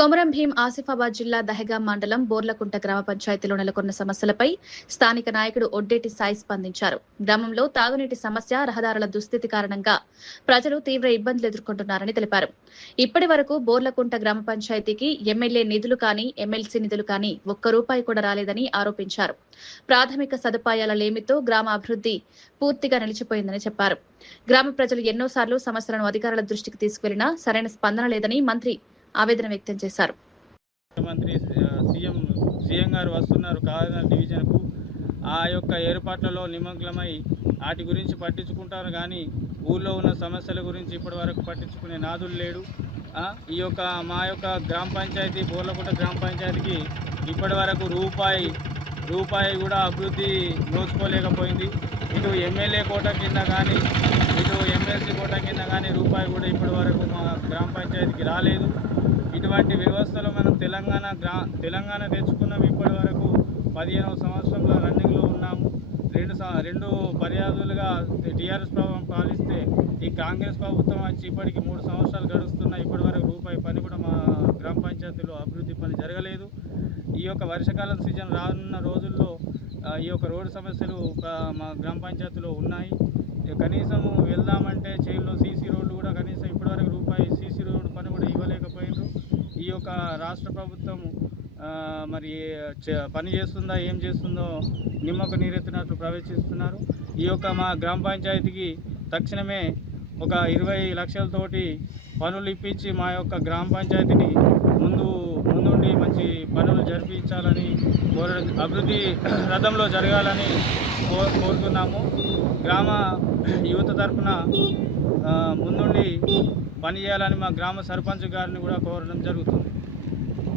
కొమరం భీం ఆసిఫాబాద్ జిల్లా దహెగాం మండలం బోర్లకుంట గ్రామ పంచాయతీలో నెలకొన్న సమస్యలపై స్థానిక నాయకుడు ఒడ్డేటి సాయి స్పందించారు. గ్రామంలో తాగునీటి సమస్య, రహదారుల దుస్థితి కారణంగా ప్రజలు తీవ్ర ఇబ్బందులు ఎదుర్కొంటున్నారని తెలిపారు. ఇప్పటి వరకు బోర్లకుంట గ్రామ పంచాయతీకి ఎమ్మెల్యే నిధులు కానీ, ఎమ్మెల్సీ నిధులు కానీ ఒక్క రూపాయి కూడా రాలేదని ఆరోపించారు. ప్రాథమిక సదుపాయాల లేమితో గ్రామ అభివృద్ధి పూర్తిగా నిలిచిపోయిందని చెప్పారు. గ్రామ ప్రజలు ఎన్నోసార్లు సమస్యలను అధికారుల దృష్టికి తీసుకెళ్లినా సరైన స్పందన లేదని మంత్రి ఆవేదన వ్యక్తం చేశారు. ముఖ్యమంత్రి సీఎం గారు వస్తున్నారు కాకినాడ డివిజన్కు. ఆ యొక్క ఏర్పాట్లలో నిమగ్నమై వాటి గురించి పట్టించుకుంటారు కానీ ఊళ్ళో ఉన్న సమస్యల గురించి ఇప్పటి వరకు పట్టించుకునే నాదులు లేడు. ఈ యొక్క మా యొక్క గ్రామ పంచాయతీ బోర్లకుంట గ్రామ పంచాయతీకి ఇప్పటి వరకు రూపాయి కూడా అభివృద్ధి నోచుకోలేకపోయింది. ఇటు ఎమ్మెల్యే కోట కింద కానీ, ఇటు ఎమ్మెల్సీ కోట కింద కానీ రూపాయి కూడా ఇప్పటి వరకు మా గ్రామ పంచాయతీకి రాలేదు. ఇటువంటి వ్యవస్థలో మనం తెలంగాణ తెచ్చుకున్నాం. ఇప్పటి వరకు 15వ సంవత్సరంలో రన్నింగ్లో ఉన్నాము. రెండు పర్యాదులుగా టీఆర్ఎస్ ప్రభుత్వం పాలిస్తే ఈ కాంగ్రెస్ ప్రభుత్వం వచ్చి ఇప్పటికి 3 సంవత్సరాలు గడుస్తున్నాయి. ఇప్పటి వరకు రూపాయి పని కూడా మా గ్రామ పంచాయతీలో అభివృద్ధి పని జరగలేదు. ఈ యొక్క వర్షాకాలం సీజన్ రానున్న రోజుల్లో ఈ యొక్క రోడ్డు సమస్యలు మా గ్రామ పంచాయతీలో ఉన్నాయి. కనీసం వెళ్దామంటే చేయిలో సీసీ రోడ్లు కూడా కనీసం ఇప్పటివరకు రూపాయి సీసీ రోడ్డు పని కూడా ఇవ్వలేకపోయినారు. ఈ యొక్క రాష్ట్ర ప్రభుత్వం మరి పని చేస్తుందా, ఏం చేస్తుందో నిమ్మకు నీరెత్తినట్లు ప్రవేశిస్తున్నారు. ఈ యొక్క మా గ్రామ పంచాయతీకి తక్షణమే ఒక 20 లక్షలతోటి పనులు ఇప్పించి మా యొక్క గ్రామ పంచాయతీని ముందుండి మంచి పనులు జరిపించాలని అభివృద్ధి రథంలో జరగాలని కోరుతున్నాము. గ్రామ యువత తరఫున ముందుండి పనిచేయాలని మా గ్రామ సర్పంచ్ గారిని కూడా కోరడం జరుగుతుంది.